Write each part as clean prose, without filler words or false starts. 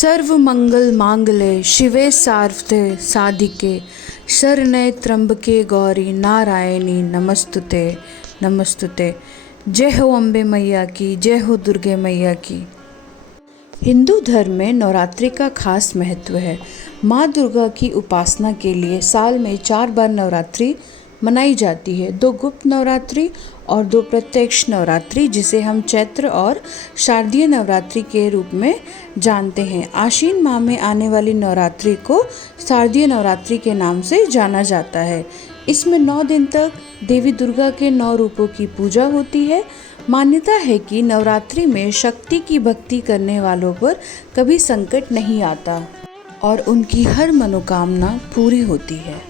सर्व मंगल मांगल्ये शिवे सार्वते साधिके शरण्ये त्र्यंबके गौरी नारायणी नमस्तुते नमस्तुते। जय हो अम्बे मैया की, जय हो दुर्गे मैया की। हिंदू धर्म में नवरात्रि का खास महत्व है। माँ दुर्गा की उपासना के लिए साल में 4 बार नवरात्रि मनाई जाती है, 2 गुप्त नवरात्रि और 2 प्रत्यक्ष नवरात्रि, जिसे हम चैत्र और शारदीय नवरात्रि के रूप में जानते हैं। आश्विन माह में आने वाली नवरात्रि को शारदीय नवरात्रि के नाम से जाना जाता है। इसमें 9 दिन तक देवी दुर्गा के 9 रूपों की पूजा होती है। मान्यता है कि नवरात्रि में शक्ति की भक्ति करने वालों पर कभी संकट नहीं आता और उनकी हर मनोकामना पूरी होती है।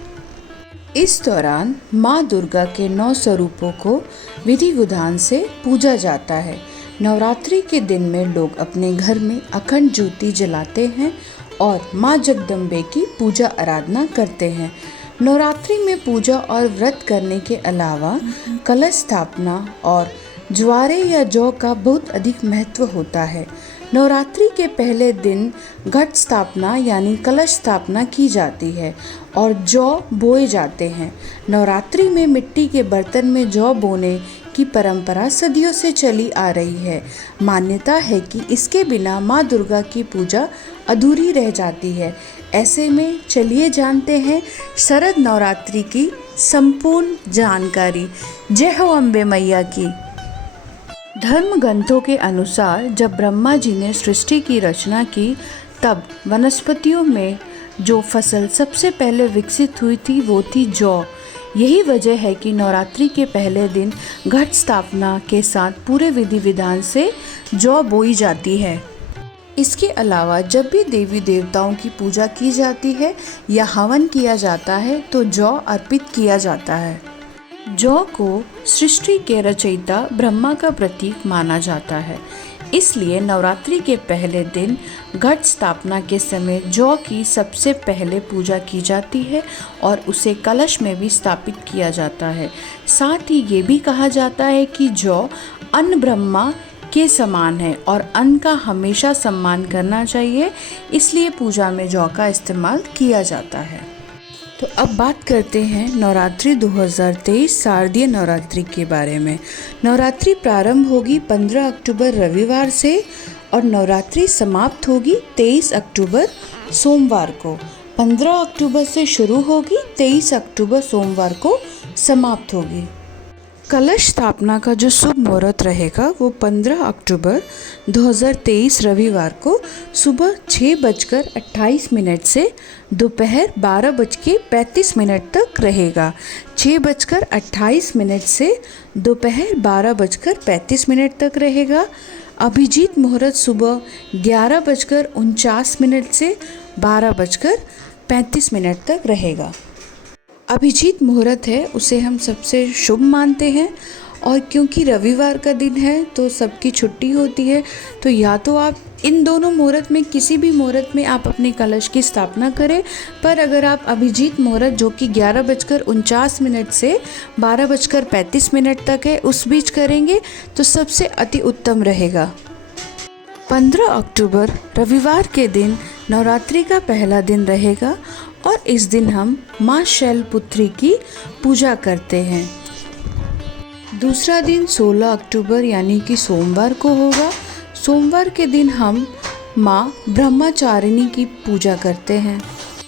इस दौरान माँ दुर्गा के 9 स्वरूपों को विधि विधान से पूजा जाता है। नवरात्रि के दिन में लोग अपने घर में अखंड ज्योति जलाते हैं और माँ जगदम्बे की पूजा आराधना करते हैं। नवरात्रि में पूजा और व्रत करने के अलावा कलश स्थापना और ज्वारे या जौ का बहुत अधिक महत्व होता है। नवरात्रि के पहले दिन घट स्थापना यानी कलश स्थापना की जाती है और जौ बोए जाते हैं। नवरात्रि में मिट्टी के बर्तन में जौ बोने की परंपरा सदियों से चली आ रही है। मान्यता है कि इसके बिना माँ दुर्गा की पूजा अधूरी रह जाती है। ऐसे में चलिए जानते हैं शरद नवरात्रि की संपूर्ण जानकारी। जय हो अम्बे मैया की। धर्म ग्रंथों के अनुसार जब ब्रह्मा जी ने सृष्टि की रचना की तब वनस्पतियों में जो फसल सबसे पहले विकसित हुई थी वो थी जौ। यही वजह है कि नवरात्रि के पहले दिन घट स्थापना के साथ पूरे विधि विधान से जौ बोई जाती है। इसके अलावा जब भी देवी देवताओं की पूजा की जाती है या हवन किया जाता है तो जौ अर्पित किया जाता है। जौ को सृष्टि के रचयिता ब्रह्मा का प्रतीक माना जाता है। इसलिए नवरात्रि के पहले दिन घट स्थापना के समय जौ की सबसे पहले पूजा की जाती है और उसे कलश में भी स्थापित किया जाता है। साथ ही ये भी कहा जाता है कि जौ अन्न ब्रह्मा के समान है और अन्न का हमेशा सम्मान करना चाहिए, इसलिए पूजा में जौ का इस्तेमाल किया जाता है। तो अब बात करते हैं नवरात्रि 2023 शारदीय नवरात्रि के बारे में। नवरात्रि प्रारंभ होगी 15 अक्टूबर रविवार से और नवरात्रि समाप्त होगी 23 अक्टूबर सोमवार को। 15 अक्टूबर से शुरू होगी, 23 अक्टूबर सोमवार को समाप्त होगी। कलश स्थापना का जो शुभ मुहूर्त रहेगा वो 15 अक्टूबर 2023 रविवार को सुबह 6:28 से दोपहर 12:35 तक रहेगा। 6:28 से दोपहर 12:35 तक रहेगा। अभिजीत मुहूर्त सुबह 11:49 से 12:35 तक रहेगा। अभिजीत मुहूर्त है उसे हम सबसे शुभ मानते हैं और क्योंकि रविवार का दिन है तो सबकी छुट्टी होती है, तो या तो आप इन दोनों मुहूर्त में किसी भी मुहूर्त में आप अपने कलश की स्थापना करें, पर अगर आप अभिजीत मुहूर्त जो कि 11:49 से 12:35 तक है उस बीच करेंगे तो सबसे अति उत्तम रहेगा। 15 अक्टूबर रविवार के दिन नवरात्रि का पहला दिन रहेगा और इस दिन हम माँ शैलपुत्री की पूजा करते हैं। दूसरा दिन 16 अक्टूबर यानी कि सोमवार को होगा। सोमवार के दिन हम माँ ब्रह्मचारिणी की पूजा करते हैं।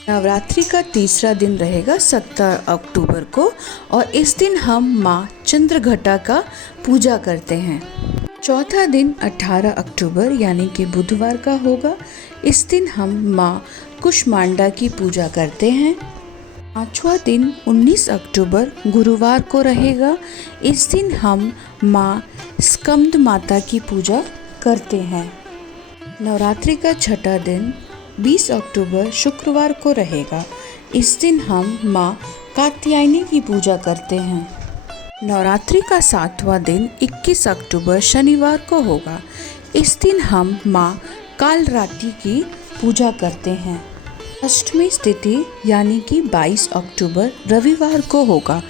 नवरात्रि का तीसरा दिन रहेगा 17 अक्टूबर को और इस दिन हम माँ चंद्रघटा का पूजा करते हैं। चौथा दिन 18 अक्टूबर यानी कि बुधवार का होगा। इस दिन हम माँ कुष्मांडा की पूजा करते हैं। पांचवा दिन 19 अक्टूबर गुरुवार को रहेगा। इस दिन हम माँ स्कंद माता की पूजा करते हैं। नवरात्रि का छठा दिन 20 अक्टूबर शुक्रवार को रहेगा। इस दिन हम माँ कात्यायनी की पूजा करते हैं। नवरात्रि का 7वां दिन 21 अक्टूबर शनिवार को होगा। इस दिन हम माँ कालरात्रि की पूजा करते हैं। अष्टमी तिथि यानी कि 22 अक्टूबर रविवार को होगा।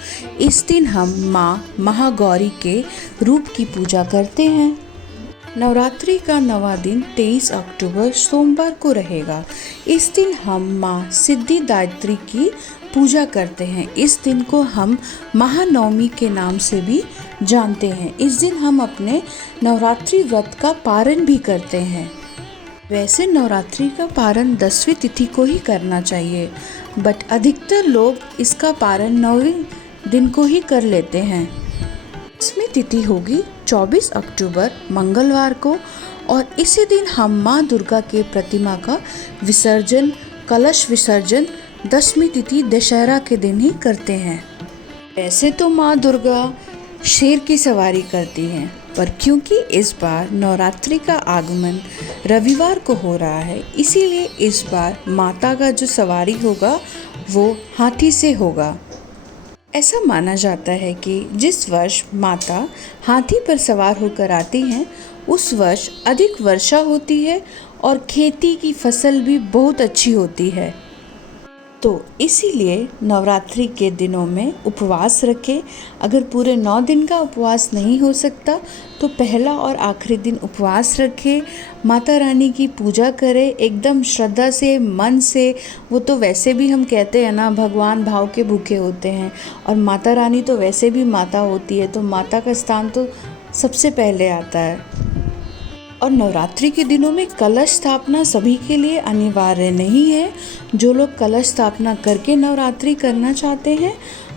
इस दिन हम माँ महागौरी के रूप की पूजा करते हैं। नवरात्रि का नवा दिन 23 अक्टूबर सोमवार को रहेगा। इस दिन हम माँ सिद्धिदात्री की पूजा करते हैं। इस दिन को हम महानवमी के नाम से भी जानते हैं। इस दिन हम अपने नवरात्रि व्रत का पारण भी करते हैं। वैसे नवरात्रि का पारण 10वीं तिथि को ही करना चाहिए, बट अधिकतर लोग इसका पारण 9वें दिन को ही कर लेते हैं। 10वीं तिथि होगी 24 अक्टूबर मंगलवार को, और इसी दिन हम माँ दुर्गा के प्रतिमा का विसर्जन, कलश विसर्जन 10वीं तिथि दशहरा के दिन ही करते हैं। वैसे तो माँ दुर्गा शेर की सवारी करती हैं, पर क्योंकि इस बार नवरात्रि का आगमन रविवार को हो रहा है, इसीलिए इस बार माता का जो सवारी होगा वो हाथी से होगा। ऐसा माना जाता है कि जिस वर्ष माता हाथी पर सवार होकर आती हैं, उस वर्ष अधिक वर्षा होती है और खेती की फसल भी बहुत अच्छी होती है। तो इसीलिए नवरात्रि के दिनों में उपवास रखें। अगर पूरे 9 दिन का उपवास नहीं हो सकता तो पहला और आखिरी दिन उपवास रखें, माता रानी की पूजा करें एकदम श्रद्धा से, मन से। वो तो वैसे भी हम कहते हैं ना, भगवान भाव के भूखे होते हैं, और माता रानी तो वैसे भी माता होती है, तो माता का स्थान तो सबसे पहले आता है। और नवरात्रि के दिनों में कलश स्थापना सभी के लिए अनिवार्य नहीं है। जो लोग कलश स्थापना करके नवरात्रि करना चाहते हैं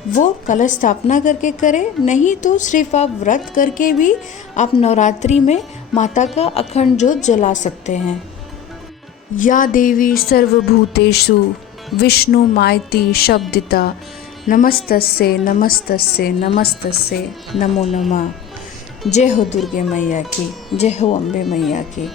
वो कलश स्थापना करके करें, नहीं तो सिर्फ आप व्रत करके भी आप नवरात्रि में माता का अखंड ज्योत जला सकते हैं। या देवी सर्वभूतेषु विष्णु मायति शब्दिता नमस्तस्ये नमस्तस्ये नमस्तस्ये नमो नमः। जय हो दुर्गे मैया की, जय हो अम्बे मैया की।